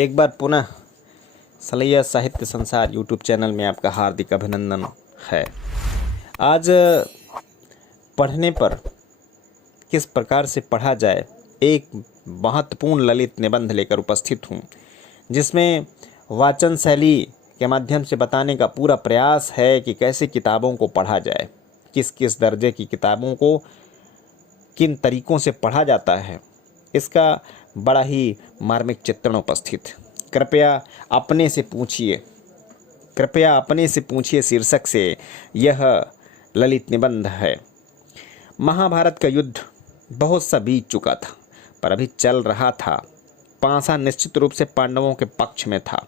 एक बार पुनः सलैया साहित्य संसार यूट्यूब चैनल में आपका हार्दिक अभिनंदन है। आज पढ़ने पर किस प्रकार से पढ़ा जाए, एक महत्वपूर्ण ललित निबंध लेकर उपस्थित हूँ, जिसमें वाचन शैली के माध्यम से बताने का पूरा प्रयास है कि कैसे किताबों को पढ़ा जाए, किस किस दर्जे की किताबों को किन तरीकों से पढ़ा जाता है। इसका बड़ा ही मार्मिक चित्रण उपस्थित। कृपया अपने से पूछिए शीर्षक से यह ललित निबंध है। महाभारत का युद्ध बहुत सा बीत चुका था, पर अभी चल रहा था। पासा निश्चित रूप से पांडवों के पक्ष में था।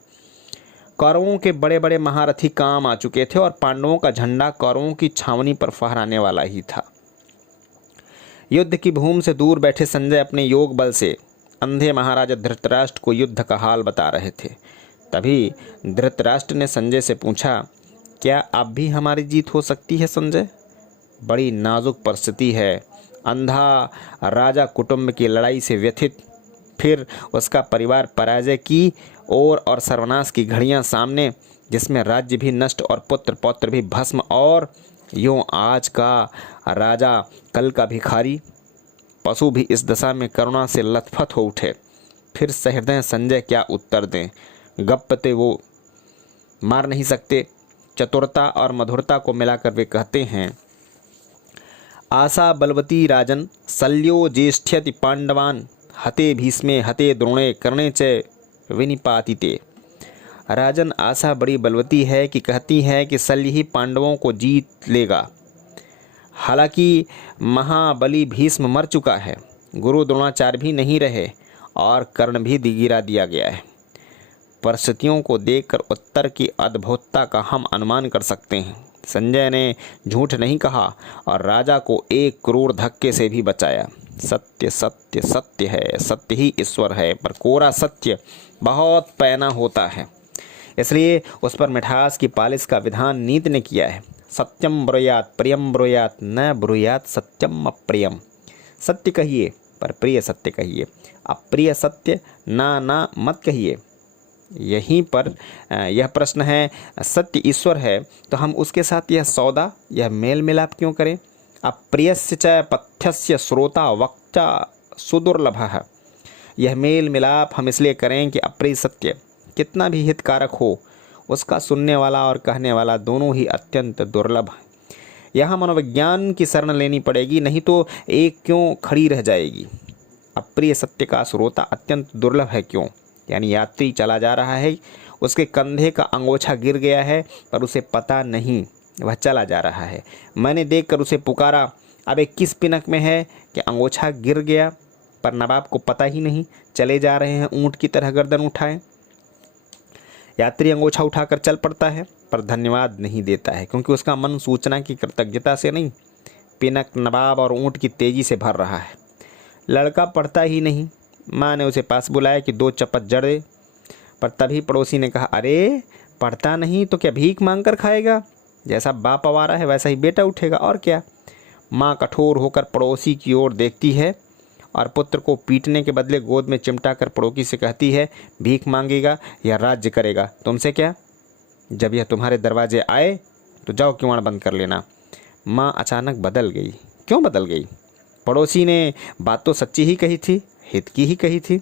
कौरवों के बड़े बड़े महारथी काम आ चुके थे और पांडवों का झंडा कौरवों की छावनी पर फहराने वाला ही था। युद्ध की भूमि से दूर बैठे संजय अपने योग बल से अंधे महाराजा धृतराष्ट्र को युद्ध का हाल बता रहे थे। तभी धृतराष्ट्र ने संजय से पूछा, क्या अब भी हमारी जीत हो सकती है संजय? बड़ी नाजुक परिस्थिति है। अंधा राजा कुटुंब की लड़ाई से व्यथित, फिर उसका परिवार पराजय की ओर और सर्वनाश की घड़ियां सामने, जिसमें राज्य भी नष्ट और पुत्र पौत्र भी भस्म, और यूं आज का राजा कल का भिखारी, पशु भी इस दशा में करुणा से लथपथ हो उठे। फिर सहृदय संजय क्या उत्तर दें? गप्पते वो मार नहीं सकते। चतुरता और मधुरता को मिलाकर वे कहते हैं, आशा बलवती राजन शल्यो ज्येष्ठ्यति पांडवान हते भीष्मे हते द्रोणे कर्णे च विनिपातिते। राजन, आशा बड़ी बलवती है कि कहती है कि शल्य ही पांडवों को जीत लेगा। हालांकि महाबली भीष्म मर चुका है, गुरु द्रोणाचार्य भी नहीं रहे और कर्ण भी गिरा दिया गया है। परिस्थितियों को देखकर उत्तर की अद्भुतता का हम अनुमान कर सकते हैं। संजय ने झूठ नहीं कहा और राजा को एक क्रूर धक्के से भी बचाया। सत्य सत्य सत्य है, सत्य ही ईश्वर है, पर कोरा सत्य बहुत पैना होता है, इसलिए उस पर मिठास की पालिश का विधान नीति ने किया है। सत्यम ब्रूयात प्रियम ब्रूयात न ब्रूयात सत्यम अप्रियम। सत्य कहिए पर प्रिय सत्य कहिए, अप्रिय सत्य ना मत कहिए। यहीं पर यह प्रश्न है, सत्य ईश्वर है तो हम उसके साथ यह सौदा, यह मेल मिलाप क्यों करें? अप्रियस्य च पथ्यस्य श्रोता वक्ता सुदुर्लभः। यह मेल मिलाप हम इसलिए करें कि अप्रिय सत्य कितना भी हितकारक हो, उसका सुनने वाला और कहने वाला दोनों ही अत्यंत दुर्लभ है। यहाँ मनोविज्ञान की शरण लेनी पड़ेगी, नहीं तो एक क्यों खड़ी रह जाएगी। अप्रिय सत्य का श्रोता अत्यंत दुर्लभ है क्यों? यानी यात्री चला जा रहा है, उसके कंधे का अंगोछा गिर गया है पर उसे पता नहीं, वह चला जा रहा है। मैंने देखकर उसे पुकारा, अबे किस पिनक में है कि अंगोछा गिर गया, पर नवाब को पता ही नहीं। चले जा रहे हैं ऊँट की तरह गर्दन उठाए। यात्री अंगोछा उठाकर चल पड़ता है पर धन्यवाद नहीं देता है, क्योंकि उसका मन सूचना की कृतज्ञता से नहीं, पिनक, नवाब और ऊँट की तेजी से भर रहा है। लड़का पढ़ता ही नहीं। माँ ने उसे पास बुलाया कि 2 चपत जड़ दे, पर तभी पड़ोसी ने कहा, अरे पढ़ता नहीं तो क्या भीख मांग कर खाएगा? जैसा बाप आवारा है वैसा ही बेटा उठेगा, और क्या। माँ कठोर होकर पड़ोसी की ओर देखती है और पुत्र को पीटने के बदले गोद में चिमटा कर पड़ोसी से कहती है, भीख मांगेगा या राज्य करेगा, तुमसे क्या? जब यह तुम्हारे दरवाजे आए तो जाओ किवाड़ बंद कर लेना। माँ अचानक बदल गई। क्यों बदल गई? पड़ोसी ने बात तो सच्ची ही कही थी, हित की ही कही थी।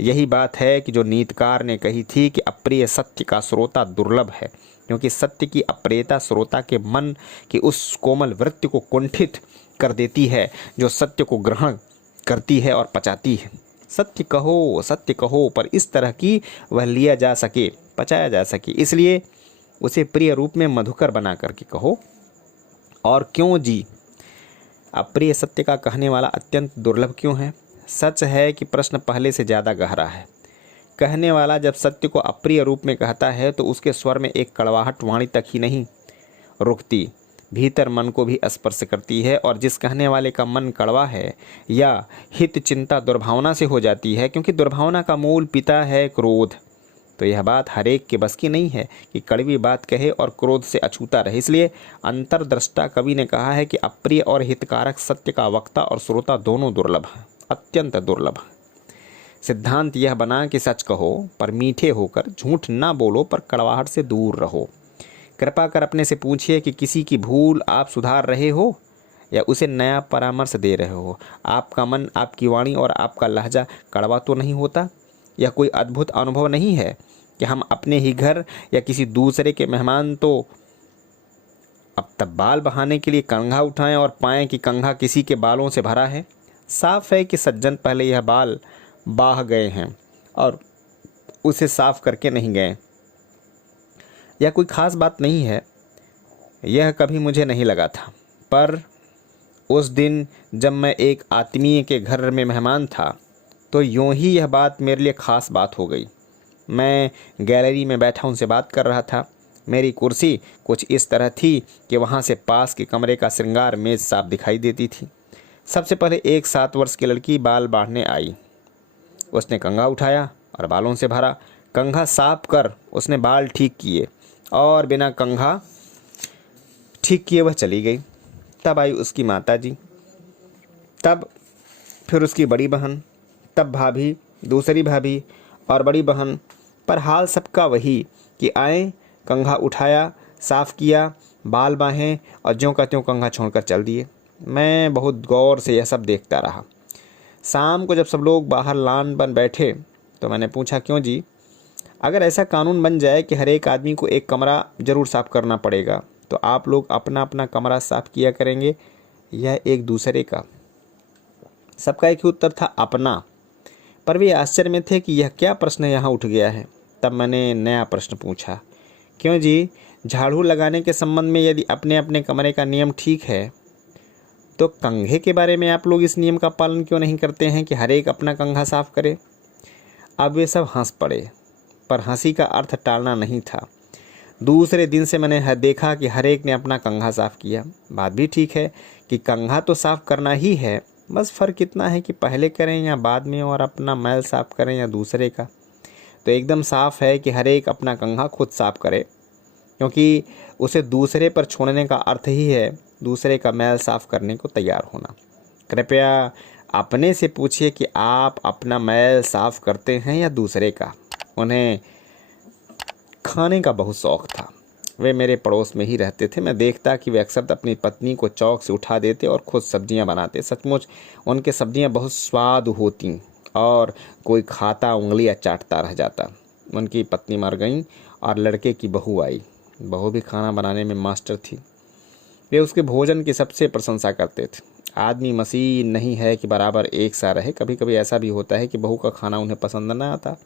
यही बात है कि जो नीतकार ने कही थी कि अप्रिय सत्य का श्रोता दुर्लभ है, क्योंकि सत्य की अप्रियता श्रोता के मन की उस कोमल वृत्ति को कुंठित कर देती है जो सत्य को ग्रहण करती है और पचाती है। सत्य कहो, पर इस तरह कि वह लिया जा सके, पचाया जा सके, इसलिए उसे प्रिय रूप में मधुकर बना करके कहो। और क्यों जी अप्रिय सत्य का कहने वाला अत्यंत दुर्लभ क्यों है? सच है कि प्रश्न पहले से ज़्यादा गहरा है। कहने वाला जब सत्य को अप्रिय रूप में कहता है तो उसके स्वर में एक कड़वाहट वाणी तक ही नहीं रुकती, भीतर मन को भी स्पर्श करती है। और जिस कहने वाले का मन कड़वा है या हित चिंता दुर्भावना से हो जाती है, क्योंकि दुर्भावना का मूल पिता है क्रोध, तो यह बात हर एक के बस की नहीं है कि कड़वी बात कहे और क्रोध से अछूता रहे। इसलिए अंतर्दृष्टा कवि ने कहा है कि अप्रिय और हितकारक सत्य का वक्ता और श्रोता दोनों दुर्लभ हैं, अत्यंत दुर्लभ। सिद्धांत यह बना कि सच कहो पर मीठे होकर, झूठ ना बोलो पर कड़वाहट से दूर रहो। कृपा कर अपने से पूछिए कि किसी की भूल आप सुधार रहे हो या उसे नया परामर्श दे रहे हो। आपका मन, आपकी वाणी और आपका लहजा कड़वा तो नहीं होता? यह कोई अद्भुत अनुभव नहीं है कि हम अपने ही घर या किसी दूसरे के मेहमान तो अब तब बाल बहाने के लिए कंघा उठाएं और पाएं कि कंघा किसी के बालों से भरा है। साफ है कि सज्जन पहले यह बाल बाह गए हैं और उसे साफ करके नहीं गए। यह कोई खास बात नहीं है, यह कभी मुझे नहीं लगा था, पर उस दिन जब मैं एक आत्मीय के घर में मेहमान था तो यूं ही यह बात मेरे लिए ख़ास बात हो गई। मैं गैलरी में बैठा उनसे बात कर रहा था। मेरी कुर्सी कुछ इस तरह थी कि वहाँ से पास के कमरे का श्रृंगार मेज़ साफ दिखाई देती थी। सबसे पहले एक 7 वर्ष की लड़की बाल बांधने आई। उसने कंघा उठाया और बालों से भरा। कंघा साफ कर उसने बाल ठीक किए और बिना कंघा ठीक किए वह चली गई। तब आई उसकी माताजी, तब फिर उसकी बड़ी बहन, तब भाभी, दूसरी भाभी और बड़ी बहन। पर हाल सबका वही कि आए, कंघा उठाया, साफ किया, बाल बाहें और ज्यों का त्यों कंघा छोड़कर चल दिए। मैं बहुत गौर से यह सब देखता रहा। शाम को जब सब लोग बाहर लान बन बैठे तो मैंने पूछा, क्यों जी? अगर ऐसा कानून बन जाए कि हर एक आदमी को एक कमरा ज़रूर साफ़ करना पड़ेगा तो आप लोग अपना अपना कमरा साफ़ किया करेंगे या एक दूसरे का? सबका एक ही उत्तर था, अपना। पर वे आश्चर्य में थे कि यह क्या प्रश्न यहाँ उठ गया है। तब मैंने नया प्रश्न पूछा, क्यों जी, झाड़ू लगाने के संबंध में यदि अपने अपने कमरे का नियम ठीक है तो कंघे के बारे में आप लोग इस नियम का पालन क्यों नहीं करते हैं कि हर एक अपना कंघा साफ करे? अब वे सब हंस पड़े, पर हंसी का अर्थ टालना नहीं था। दूसरे दिन से मैंने देखा कि हर एक ने अपना कंघा साफ किया। बात भी ठीक है कि कंघा तो साफ करना ही है, बस फ़र्क इतना है कि पहले करें या बाद में, और अपना मैल साफ करें या दूसरे का। तो एकदम साफ है कि हर एक अपना कंघा खुद साफ करे, क्योंकि उसे दूसरे पर छोड़ने का अर्थ ही है दूसरे का मैल साफ करने को तैयार होना। कृपया अपने से पूछिए कि आप अपना मैल साफ करते हैं या दूसरे का। उन्हें खाने का बहुत शौक़ था। वे मेरे पड़ोस में ही रहते थे। मैं देखता कि वे अक्सर अपनी पत्नी को चौक से उठा देते और खुद सब्जियां बनाते। सचमुच उनके सब्जियां बहुत स्वाद होती और कोई खाता उंगलियां चाटता रह जाता। उनकी पत्नी मर गई और लड़के की बहू आई। बहू भी खाना बनाने में मास्टर थी। वे उसके भोजन की सबसे प्रशंसा करते थे। आदमी मशीन नहीं है कि बराबर एक सा रहे। कभी कभी ऐसा भी होता है कि बहू का खाना उन्हें पसंद न आता।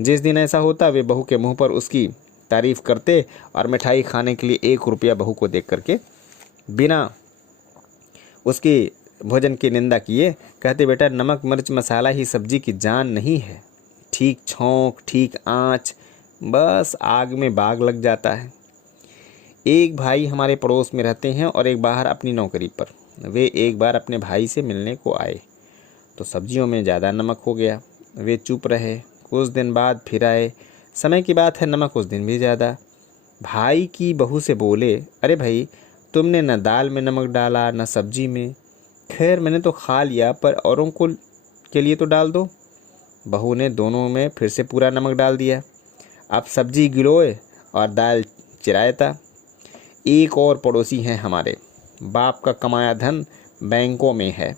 जिस दिन ऐसा होता वे बहू के मुंह पर उसकी तारीफ़ करते और मिठाई खाने के लिए 1 रुपया बहू को देख करके बिना उसके भोजन की निंदा किए कहते, बेटा नमक मिर्च मसाला ही सब्जी की जान नहीं है। ठीक छौंक, ठीक आँच, बस आग में बाग लग जाता है। एक भाई हमारे पड़ोस में रहते हैं और एक बाहर अपनी नौकरी पर। वे एक बार अपने भाई से मिलने को आए तो सब्जियों में ज़्यादा नमक हो गया। वे चुप रहे। कुछ दिन बाद फिर आए। समय की बात है, नमक उस दिन भी ज़्यादा। भाई की बहू से बोले, अरे भाई तुमने न दाल में नमक डाला न सब्जी में। खैर मैंने तो खा लिया, पर औरों को के लिए तो डाल दो। बहू ने दोनों में फिर से पूरा नमक डाल दिया। अब सब्जी गिलोए और दाल चिरायता। एक और पड़ोसी हैं हमारे, बाप का कमाया धन बैंकों में है,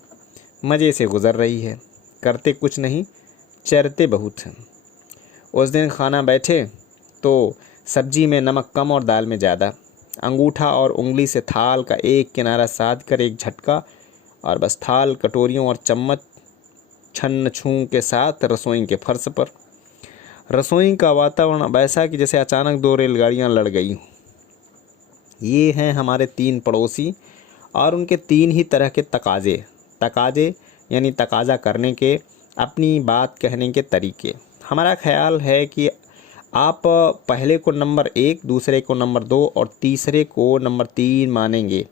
मज़े से गुजर रही है। करते कुछ नहीं, चरते बहुत हैं। उस दिन खाना बैठे तो सब्जी में नमक कम और दाल में ज़्यादा। अंगूठा और उंगली से थाल का एक किनारा साध कर एक झटका और बस थाल, कटोरियों और चम्मच छन्न छूं के साथ रसोई के फर्श पर। रसोई का वातावरण वैसा कि जैसे अचानक 2 रेलगाड़ियां लड़ गई। ये हैं हमारे 3 पड़ोसी और उनके 3 ही तरह के तकाजे यानी तकाजा करने के, अपनी बात कहने के तरीके। हमारा ख्याल है कि आप पहले को नंबर 1, दूसरे को नंबर 2 और तीसरे को नंबर 3 मानेंगे।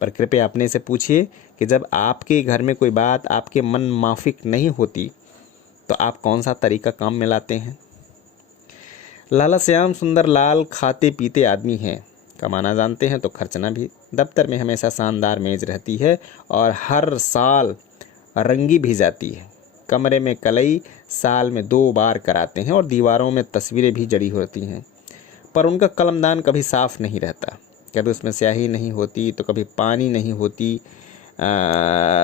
पर कृपया अपने से पूछिए कि जब आपके घर में कोई बात आपके मन माफिक नहीं होती तो आप कौन सा तरीका काम में लाते हैं? लाला श्याम सुंदर लाल खाते पीते आदमी हैं। कमाना जानते हैं तो खर्चना भी। दफ्तर में हमेशा शानदार मेज़ रहती है और हर साल रंगी भी जाती है। कमरे में कलई साल में 2 बार कराते हैं और दीवारों में तस्वीरें भी जड़ी होती हैं, पर उनका कलमदान कभी साफ नहीं रहता, कभी उसमें स्याही नहीं होती तो कभी पानी नहीं होती।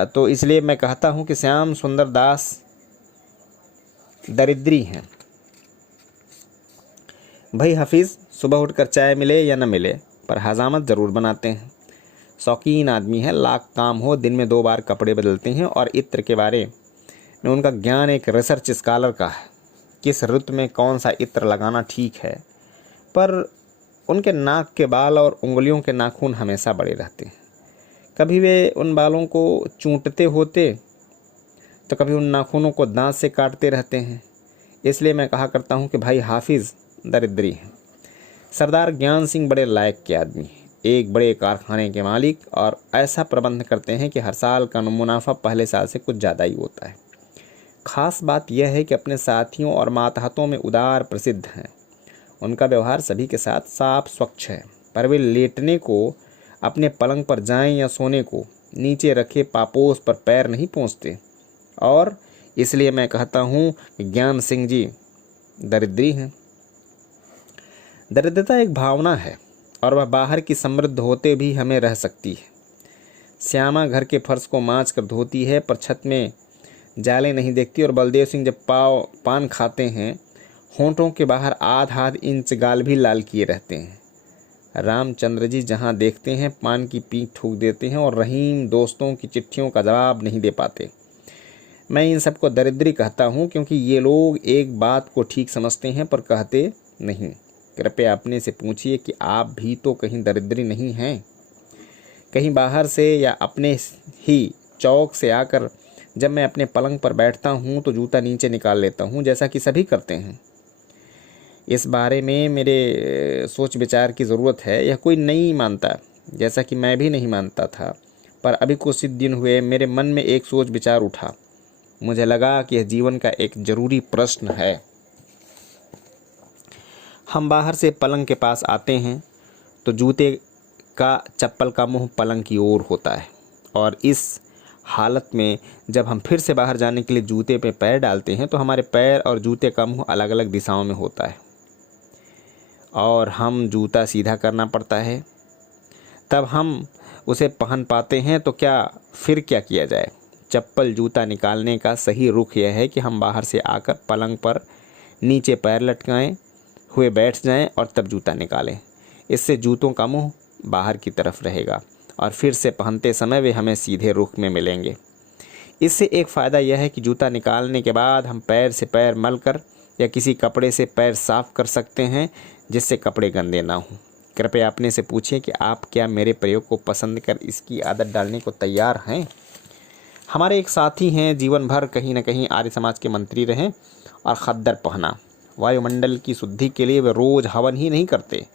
तो इसलिए मैं कहता हूँ कि श्याम सुंदर दास दरिद्री हैं। भाई हफीज़ सुबह उठकर चाय मिले या न मिले पर हजामत ज़रूर बनाते हैं। शौकीन आदमी है, लाख काम हो दिन में 2 बार कपड़े बदलते हैं। और इत्र के बारे में उनका ज्ञान एक रिसर्च स्कॉलर का है, किस ऋतु में कौन सा इत्र लगाना ठीक है। पर उनके नाक के बाल और उंगलियों के नाखून हमेशा बड़े रहते हैं, कभी वे उन बालों को चूंटते होते तो कभी उन नाखूनों को दांत से काटते रहते हैं। इसलिए मैं कहा करता हूँ कि भाई हाफिज़ दरिद्री हैं। सरदार ज्ञान सिंह बड़े लायक के आदमी हैं, एक बड़े कारखाने के मालिक, और ऐसा प्रबंध करते हैं कि हर साल का मुनाफा पहले साल से कुछ ज़्यादा ही होता है। ख़ास बात यह है कि अपने साथियों और मातहतों में उदार प्रसिद्ध हैं। उनका व्यवहार सभी के साथ साफ स्वच्छ है, पर वे लेटने को अपने पलंग पर जाएं या सोने को नीचे रखे पापोस पर पैर नहीं पहुँचते। और इसलिए मैं कहता हूँ कि ज्ञान सिंह जी दरिद्री हैं। दरिद्रता एक भावना है और वह बाहर की समृद्ध होते भी हमें रह सकती है। श्यामा घर के फर्श को मांच कर धोती है पर छत में जाले नहीं देखती, और बलदेव सिंह जब पान खाते हैं होंठों के बाहर आध इंच गाल भी लाल किए रहते हैं। रामचंद्र जी जहाँ देखते हैं पान की पीक ठूक देते हैं, और रहीम दोस्तों की चिट्ठियों का जवाब नहीं दे पाते। मैं इन सबको दरिद्री कहता हूँ क्योंकि ये लोग एक बात को ठीक समझते हैं पर कहते नहीं। कृपया अपने से पूछिए कि आप भी तो कहीं दरिद्री नहीं हैं। कहीं बाहर से या अपने ही चौक से आकर जब मैं अपने पलंग पर बैठता हूँ तो जूता नीचे निकाल लेता हूँ, जैसा कि सभी करते हैं। इस बारे में मेरे सोच विचार की ज़रूरत है। यह कोई नहीं मानता, जैसा कि मैं भी नहीं मानता था, पर अभी कुछ दिन हुए मेरे मन में एक सोच विचार उठा। मुझे लगा कि यह जीवन का एक ज़रूरी प्रश्न है। हम बाहर से पलंग के पास आते हैं तो जूते का चप्पल का मुंह पलंग की ओर होता है, और इस हालत में जब हम फिर से बाहर जाने के लिए जूते पे पैर डालते हैं तो हमारे पैर और जूते का मुंह अलग अलग दिशाओं में होता है, और हम जूता सीधा करना पड़ता है, तब हम उसे पहन पाते हैं। तो फिर क्या किया जाए? चप्पल जूता निकालने का सही रुख यह है कि हम बाहर से आकर पलंग पर नीचे पैर लटकाएं हुए बैठ जाएं और तब जूता निकालें। इससे जूतों का मुंह बाहर की तरफ रहेगा और फिर से पहनते समय वे हमें सीधे रुख में मिलेंगे। इससे एक फ़ायदा यह है कि जूता निकालने के बाद हम पैर से पैर मलकर या किसी कपड़े से पैर साफ कर सकते हैं, जिससे कपड़े गंदे ना हों। कृपया अपने से पूछिए कि आप क्या मेरे प्रयोग को पसंद कर इसकी आदत डालने को तैयार हैं। हमारे एक साथी हैं, जीवन भर कहीं न कहीं आर्य समाज के मंत्री रहे और खद्दर पहना। वायुमंडल की शुद्धि के लिए वे रोज़ हवन ही नहीं करते,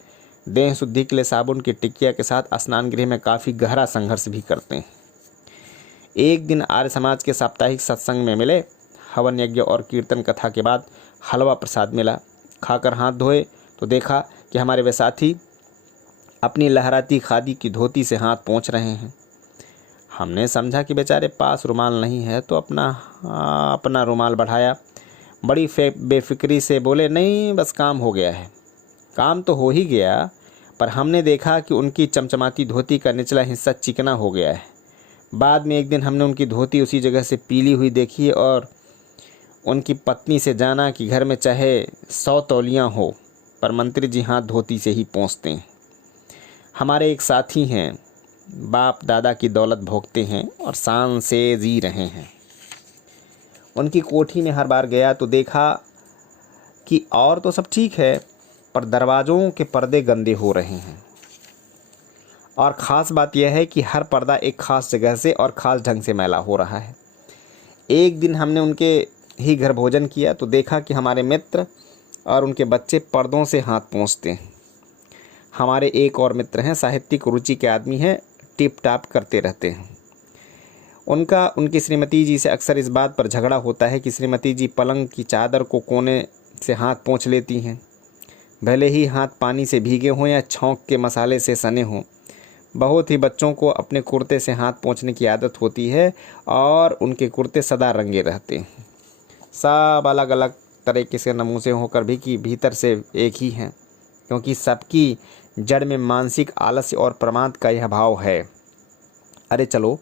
देह शुद्धि के लिए साबुन की टिकिया के साथ स्नान गृह में काफ़ी गहरा संघर्ष भी करते हैं। एक दिन आर्य समाज के साप्ताहिक सत्संग में मिले। हवन यज्ञ और कीर्तन कथा के बाद हलवा प्रसाद मिला। खाकर हाथ धोए तो देखा कि हमारे वे साथी अपनी लहराती खादी की धोती से हाथ पोंछ रहे हैं। हमने समझा कि बेचारे पास रुमाल नहीं है तो अपना रुमाल बढ़ाया। बड़ी बेफिक्री से बोले, नहीं बस काम हो गया है। काम तो हो ही गया, पर हमने देखा कि उनकी चमचमाती धोती का निचला हिस्सा चिकना हो गया है। बाद में एक दिन हमने उनकी धोती उसी जगह से पीली हुई देखी और उनकी पत्नी से जाना कि घर में चाहे 100 तौलियाँ हो, पर मंत्री जी हाथ धोती से ही पहुँचते हैं। हमारे एक साथी हैं, बाप दादा की दौलत भोगते हैं और शान से जी रहे हैं। उनकी कोठी में हर बार गया तो देखा कि और तो सब ठीक है, पर दरवाज़ों के पर्दे गंदे हो रहे हैं। और ख़ास बात यह है कि हर पर्दा एक ख़ास जगह से और ख़ास ढंग से मैला हो रहा है। एक दिन हमने उनके ही घर भोजन किया तो देखा कि हमारे मित्र और उनके बच्चे पर्दों से हाथ पोंछते हैं। हमारे एक और मित्र हैं, साहित्यिक रुचि के आदमी हैं, टिप टाप करते रहते हैं। उनकी श्रीमती जी से अक्सर इस बात पर झगड़ा होता है कि श्रीमती जी पलंग की चादर को कोने से हाथ पोंछ लेती हैं, भले ही हाथ पानी से भीगे हों या छौंक के मसाले से सने हों। बहुत ही बच्चों को अपने कुर्ते से हाथ पोंछने की आदत होती है और उनके कुर्ते सदा रंगे रहते हैं। सब अलग अलग तरीके से नमूने होकर भी कि भीतर से एक ही हैं, क्योंकि सबकी जड़ में मानसिक आलस्य और प्रमाद का यह भाव है। अरे चलो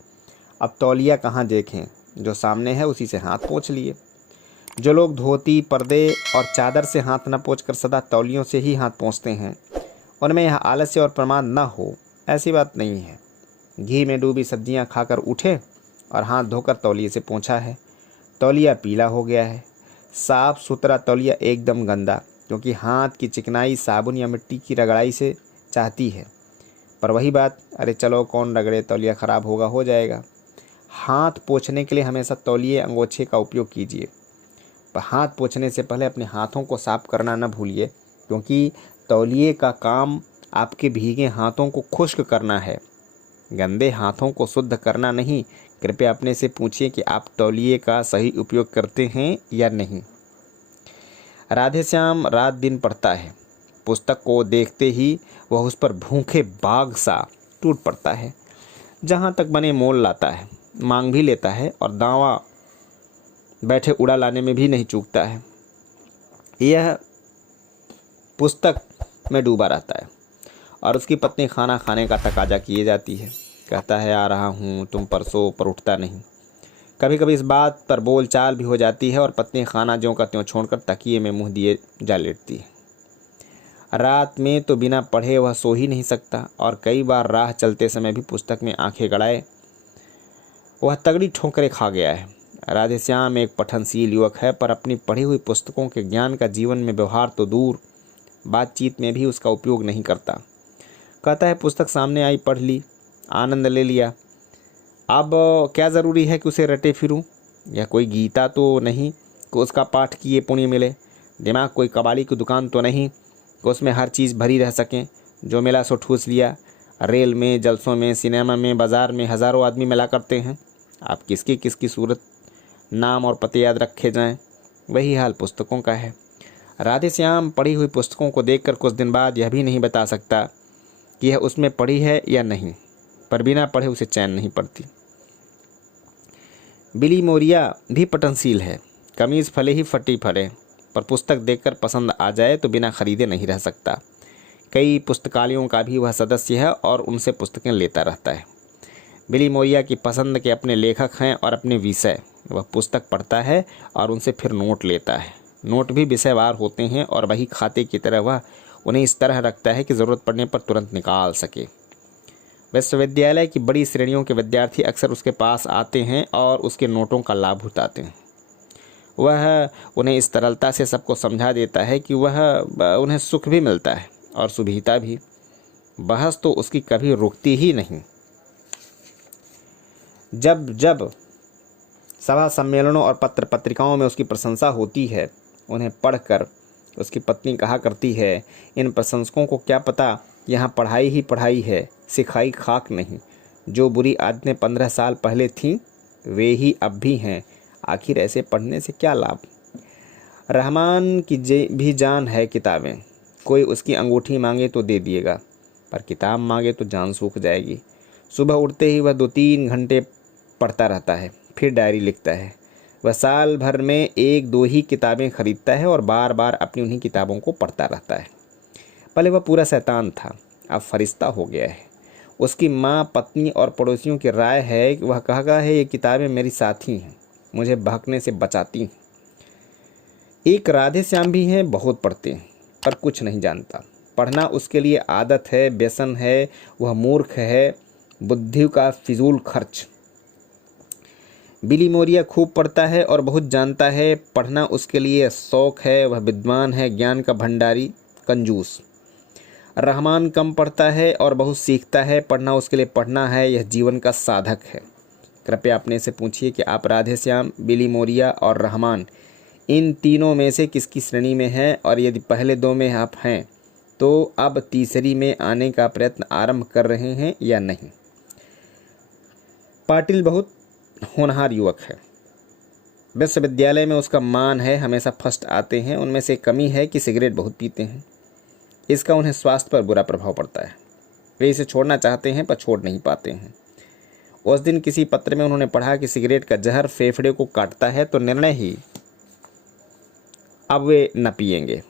अब तौलिया कहाँ देखें, जो सामने है उसी से हाथ पोंछ लिए। जो लोग धोती, पर्दे और चादर से हाथ न पोंछकर सदा तौलियों से ही हाथ पोंछते हैं, उनमें यह आलस्य और प्रमाद न हो, ऐसी बात नहीं है। घी में डूबी सब्जियां खाकर उठे और हाथ धोकर तौलिए से पोंछा है, तौलिया पीला हो गया है। साफ सुथरा तौलिया एकदम गंदा, क्योंकि हाथ की चिकनाई साबुन या मिट्टी की रगड़ाई से चाहती है। पर वही बात, अरे चलो कौन रगड़े, तौलिया ख़राब होगा, हो जाएगा। हाथ पोंछने के लिए हमेशा तौलिए अंगोछे का उपयोग कीजिए, पर हाथ पोंछने से पहले अपने हाथों को साफ करना न भूलिए, क्योंकि तौलिए का काम आपके भीगे हाथों को खुश्क करना है, गंदे हाथों को शुद्ध करना नहीं। कृपया अपने से पूछिए कि आप तौलिए का सही उपयोग करते हैं या नहीं। राधेश्याम रात दिन पढ़ता है। पुस्तक को देखते ही वह उस पर भूखे बाघ सा टूट पड़ता है। जहाँ तक बने मोल लाता है, मांग भी लेता है और दावा बैठे उड़ा लाने में भी नहीं चूकता है। यह पुस्तक में डूबा रहता है और उसकी पत्नी खाना खाने का तकाजा किए जाती है। कहता है आ रहा हूँ, तुम परसों, पर उठता नहीं। कभी कभी इस बात पर बोलचाल भी हो जाती है और पत्नी खाना ज्यों का त्यों छोड़कर तकिए में मुंह दिए जा लेटती है। रात में तो बिना पढ़े वह सो ही नहीं सकता और कई बार राह चलते समय भी पुस्तक में आंखें गड़ाए वह तगड़ी ठोकरें खा गया है। राधेश्याम एक पठनशील युवक है, पर अपनी पढ़ी हुई पुस्तकों के ज्ञान का जीवन में व्यवहार तो दूर, बातचीत में भी उसका उपयोग नहीं करता। कहता है पुस्तक सामने आई, पढ़ ली, आनंद ले लिया, अब क्या ज़रूरी है कि उसे रटे फिरूं? यह कोई गीता तो नहीं कि उसका पाठ किए पुण्य मिले। दिमाग कोई कबाड़ी की दुकान तो नहीं कि उसमें हर चीज़ भरी रह सकें। जो मिला सो ठूस लिया। रेल में, जलसों में, सिनेमा में, बाज़ार में हज़ारों आदमी मिला करते हैं। आप किसकी सूरत, नाम और पते याद रखे जाएं, वही हाल पुस्तकों का है। राधेश्याम पढ़ी हुई पुस्तकों को देखकर कुछ दिन बाद यह भी नहीं बता सकता कि यह उसमें पढ़ी है या नहीं, पर बिना पढ़े उसे चैन नहीं पड़ती। बिली मोरिया भी पठनशील है। कमीज़ फले ही फटी फले, पर पुस्तक देखकर पसंद आ जाए तो बिना खरीदे नहीं रह सकता। कई पुस्तकालयों का भी वह सदस्य है और उनसे पुस्तकें लेता रहता है। बिली मोरिया की पसंद के अपने लेखक हैं और अपने विषय। वह पुस्तक पढ़ता है और उनसे फिर नोट लेता है। नोट भी विषयवार होते हैं और वही खाते की तरह वह उन्हें इस तरह रखता है कि ज़रूरत पड़ने पर तुरंत निकाल सके। विश्वविद्यालय की बड़ी श्रेणियों के विद्यार्थी अक्सर उसके पास आते हैं और उसके नोटों का लाभ उठाते हैं। वह उन्हें इस तरलता से सबको समझा देता है कि वह उन्हें सुख भी मिलता है और सुविधा भी। बहस तो उसकी कभी रुकती ही नहीं। जब जब सभा सम्मेलनों और पत्र पत्रिकाओं में उसकी प्रशंसा होती है, उन्हें पढ़कर उसकी पत्नी कहा करती है, इन प्रशंसकों को क्या पता यहाँ पढ़ाई ही पढ़ाई है, सिखाई खाक नहीं। जो बुरी आदतें 15 साल पहले थीं वे ही अब भी हैं। आखिर ऐसे पढ़ने से क्या लाभ? रहमान की भी जान है किताबें। कोई उसकी अंगूठी मांगे तो दे दिएगा, पर किताब मांगे तो जान सूख जाएगी। सुबह उठते ही वह 2-3 घंटे पढ़ता रहता है, फिर डायरी लिखता है। वह साल भर में 1-2 ही किताबें खरीदता है और बार बार अपनी उन्हीं किताबों को पढ़ता रहता है। पहले वह पूरा शैतान था, अब फरिश्ता हो गया है। उसकी माँ, पत्नी और पड़ोसियों की राय है कि वह कहा है ये किताबें मेरी साथी हैं, मुझे बहकने से बचाती हैं। एक राधेश्याम भी हैं, बहुत पढ़ते हैं पर कुछ नहीं जानता। पढ़ना उसके लिए आदत है, व्यसन है। वह मूर्ख है, बुद्धि का फिजूल खर्च। बिली मोरिया खूब पढ़ता है और बहुत जानता है। पढ़ना उसके लिए शौक है। वह विद्वान है, ज्ञान का भंडारी, कंजूस। रहमान कम पढ़ता है और बहुत सीखता है। पढ़ना उसके लिए पढ़ना है, यह जीवन का साधक है। कृपया अपने से पूछिए कि आप राधेश्याम, बिली मोरिया और रहमान इन तीनों में से किसकी श्रेणी में हैं, और यदि पहले 2 में आप हैं तो अब तीसरी में आने का प्रयत्न आरंभ कर रहे हैं या नहीं। पाटिल बहुत होनहार युवक है। विश्वविद्यालय में उसका मान है, हमेशा फर्स्ट आते हैं। उनमें से कमी है कि सिगरेट बहुत पीते हैं। इसका उन्हें स्वास्थ्य पर बुरा प्रभाव पड़ता है। वे इसे छोड़ना चाहते हैं पर छोड़ नहीं पाते हैं। उस दिन किसी पत्र में उन्होंने पढ़ा कि सिगरेट का जहर फेफड़े को काटता है, तो निर्णय ही अब वे न पिएंगे।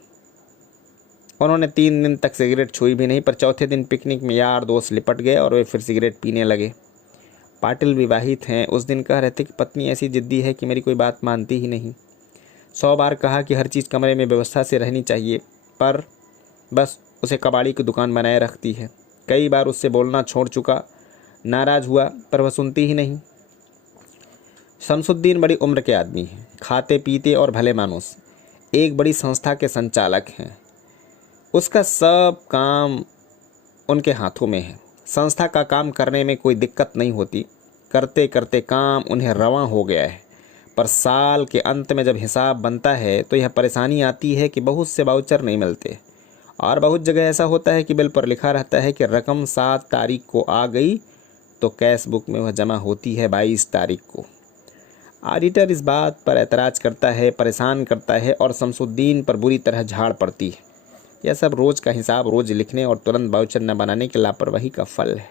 उन्होंने 3 दिन तक सिगरेट छुई भी नहीं, पर चौथे दिन पिकनिक में यार दोस्त लिपट गए और वे फिर सिगरेट पीने लगे। पाटिल विवाहित हैं। उस दिन कह रहे थे कि पत्नी ऐसी जिद्दी है कि मेरी कोई बात मानती ही नहीं। 100 बार कहा कि हर चीज़ कमरे में व्यवस्था से रहनी चाहिए, पर बस उसे कबाड़ी की दुकान बनाए रखती है। कई बार उससे बोलना छोड़ चुका, नाराज़ हुआ, पर वह सुनती ही नहीं। शमसुद्दीन बड़ी उम्र के आदमी हैं, खाते पीते और भले मानुस, एक बड़ी संस्था के संचालक हैं। उसका सब काम उनके हाथों में है। संस्था का काम करने में कोई दिक्कत नहीं होती, करते करते काम उन्हें रवां हो गया है। पर साल के अंत में जब हिसाब बनता है तो यह परेशानी आती है कि बहुत से वाउचर नहीं मिलते, और बहुत जगह ऐसा होता है कि बिल पर लिखा रहता है कि रकम 7 तारीख को आ गई, तो कैश बुक में वह जमा होती है 22 तारीख को। ऑडिटर इस बात पर ऐतराज़ करता है, परेशान करता है, और शमसुद्दीन पर बुरी तरह झाड़ पड़ती है। यह सब रोज़ का हिसाब रोज़ लिखने और तुरंत वाउचर न बनाने की लापरवाही का फल है।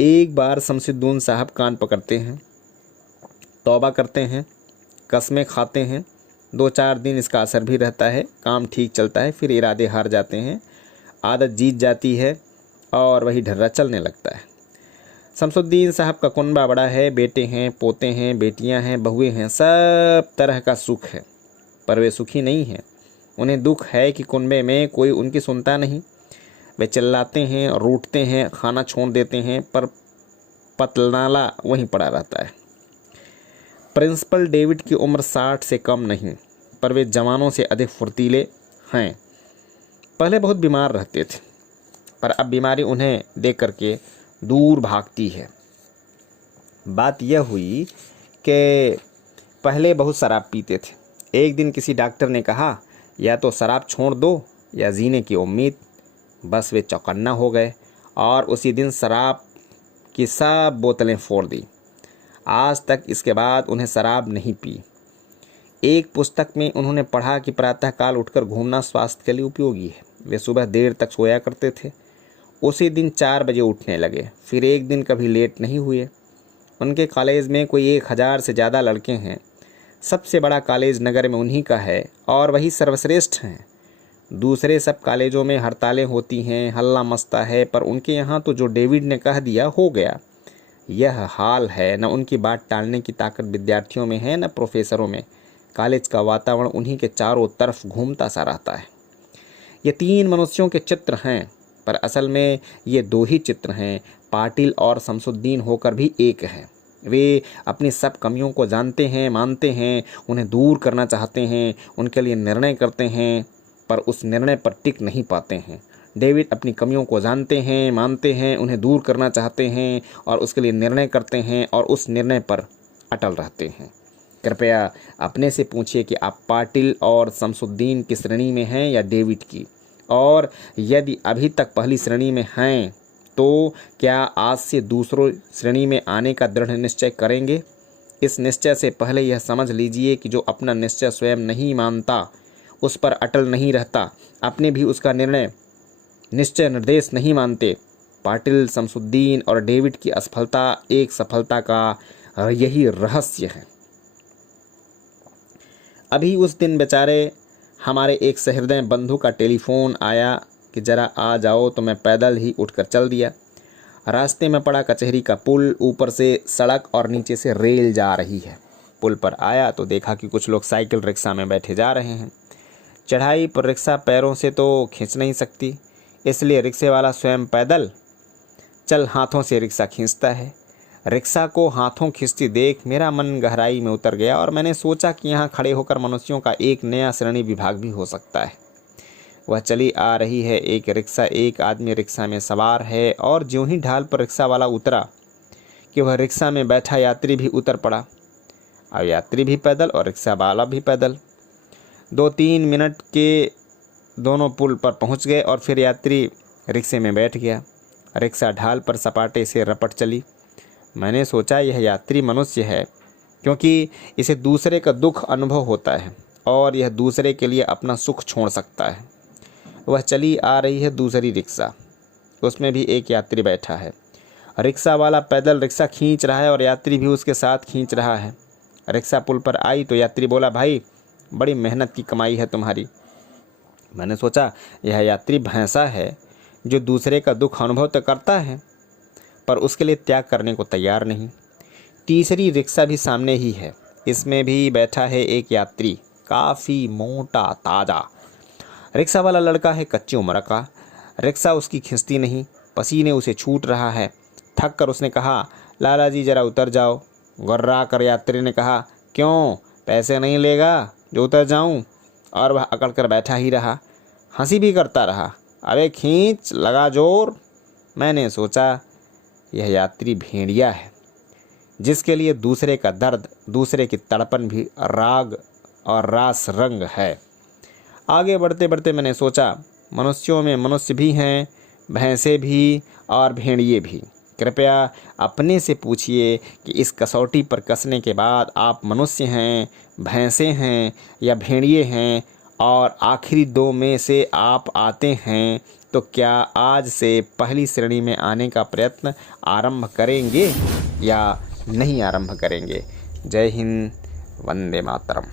एक बार शमसुद्दीन साहब कान पकड़ते हैं, तौबा करते हैं, कस्में खाते हैं। 2-4 दिन इसका असर भी रहता है, काम ठीक चलता है, फिर इरादे हार जाते हैं, आदत जीत जाती है और वही ढर्रा चलने लगता है। शमसुद्दीन साहब का कुनबा बड़ा है, बेटे हैं, पोते हैं, बेटियां हैं, बहुएं हैं, सब तरह का सुख है, पर वे सुखी नहीं हैं। उन्हें दुख है कि कुनबे में कोई उनकी सुनता नहीं। वे चिल्लाते हैं, रूठते हैं, खाना छोड़ देते हैं, पर पतनाला वहीं पड़ा रहता है। प्रिंसिपल डेविड की उम्र 60 से कम नहीं, पर वे जवानों से अधिक फुर्तीले हैं। पहले बहुत बीमार रहते थे, पर अब बीमारी उन्हें देख करके दूर भागती है। बात यह हुई कि पहले बहुत शराब पीते थे। एक दिन किसी डॉक्टर ने कहा, या तो शराब छोड़ दो या जीने की उम्मीद। बस वे चौकन्ना हो गए और उसी दिन शराब की सब बोतलें फोड़ दी। आज तक इसके बाद उन्हें शराब नहीं पी। एक पुस्तक में उन्होंने पढ़ा कि प्रातःकाल उठकर घूमना स्वास्थ्य के लिए उपयोगी है। वे सुबह देर तक सोया करते थे। उसी दिन 4 बजे उठने लगे। फिर एक दिन कभी लेट नहीं हुए। उनके कॉलेज में कोई 1000 से ज़्यादा लड़के हैं। सबसे बड़ा कॉलेज नगर में उन्हीं का है और वही सर्वश्रेष्ठ हैं। दूसरे सब कॉलेजों में हड़तालें होती हैं, हल्ला मचता है, पर उनके यहाँ तो जो डेविड ने कह दिया हो गया। यह हाल है। न उनकी बात टालने की ताकत विद्यार्थियों में है, न प्रोफेसरों में। कॉलेज का वातावरण उन्हीं के चारों तरफ घूमता सा रहता है। ये 3 मनुष्यों के चित्र हैं, पर असल में ये 2 ही चित्र हैं। पाटिल और शमसुद्दीन होकर भी एक हैं। वे अपनी सब कमियों को जानते हैं, मानते हैं, उन्हें दूर करना चाहते हैं, उनके लिए निर्णय करते हैं, पर उस निर्णय पर टिक नहीं पाते हैं। डेविड अपनी कमियों को जानते हैं, मानते हैं, उन्हें दूर करना चाहते हैं और उसके लिए निर्णय करते हैं और उस निर्णय पर अटल रहते हैं। कृपया अपने से पूछिए कि आप पाटिल और शमसुद्दीन की श्रेणी में हैं या डेविड की, और यदि अभी तक पहली श्रेणी में हैं तो क्या आज से दूसरों श्रेणी में आने का दृढ़ निश्चय करेंगे। इस निश्चय से पहले यह समझ लीजिए कि जो अपना निश्चय स्वयं नहीं मानता, उस पर अटल नहीं रहता, अपने भी उसका निश्चय निर्देश नहीं मानते। पाटिल, शमसुद्दीन और डेविड की असफलता एक सफलता का यही रहस्य है। अभी उस दिन बेचारे हमारे एक सहृदय बंधु का टेलीफोन आया कि ज़रा आ जाओ, तो मैं पैदल ही उठकर चल दिया। रास्ते में पड़ा कचहरी का पुल, ऊपर से सड़क और नीचे से रेल जा रही है। पुल पर आया तो देखा कि कुछ लोग साइकिल रिक्शा में बैठे जा रहे हैं। चढ़ाई पर रिक्शा पैरों से तो खींच नहीं सकती, इसलिए रिक्शे वाला स्वयं पैदल चल हाथों से रिक्शा खींचता है। रिक्शा को हाथों खींचती देख मेरा मन गहराई में उतर गया और मैंने सोचा कि यहाँ खड़े होकर मनुष्यों का एक नया श्रेणी विभाग भी हो सकता है। वह चली आ रही है एक रिक्शा, एक आदमी रिक्शा में सवार है, और ज्यों ही ढाल पर रिक्शा वाला उतरा कि वह रिक्शा में बैठा यात्री भी उतर पड़ा। अब यात्री भी पैदल और रिक्शा वाला भी पैदल। 2-3 मिनट के दोनों पुल पर पहुंच गए और फिर यात्री रिक्शे में बैठ गया। रिक्शा ढाल पर सपाटे से रपट चली। मैंने सोचा यह यात्री मनुष्य है, क्योंकि इसे दूसरे का दुख अनुभव होता है और यह दूसरे के लिए अपना सुख छोड़ सकता है। वह चली आ रही है दूसरी रिक्शा, उसमें भी एक यात्री बैठा है। रिक्शा वाला पैदल रिक्शा खींच रहा है और यात्री भी उसके साथ खींच रहा है। रिक्शा पुल पर आई तो यात्री बोला, भाई बड़ी मेहनत की कमाई है तुम्हारी। मैंने सोचा यह यात्री भैंसा है जो दूसरे का दुख अनुभव तो करता है पर उसके लिए त्याग करने को तैयार नहीं। तीसरी रिक्शा भी सामने ही है, इसमें भी बैठा है एक यात्री, काफ़ी मोटा ताज़ा। रिक्शा वाला लड़का है कच्ची उम्र का, रिक्शा उसकी खिंचती नहीं, पसीने उसे छूट रहा है। थक कर उसने कहा, लाला जी ज़रा उतर जाओ। गुर्रा कर यात्री ने कहा, क्यों, पैसे नहीं लेगा जो उतर जाऊं? और वह अकड़ कर बैठा ही रहा, हंसी भी करता रहा, अरे खींच, लगा जोर। मैंने सोचा यह यात्री भेड़िया है जिसके लिए दूसरे का दर्द, दूसरे की तड़पन भी राग और रास रंग है। आगे बढ़ते बढ़ते मैंने सोचा मनुष्यों में मनुष्य भी हैं, भैंसे भी और भेड़िए भी। कृपया अपने से पूछिए कि इस कसौटी पर कसने के बाद आप मनुष्य हैं, भैंसे हैं या भेड़िए हैं, और आखिरी दो में से आप आते हैं तो क्या आज से पहली श्रेणी में आने का प्रयत्न आरंभ करेंगे या नहीं आरंभ करेंगे? जय हिंद, वंदे मातरम।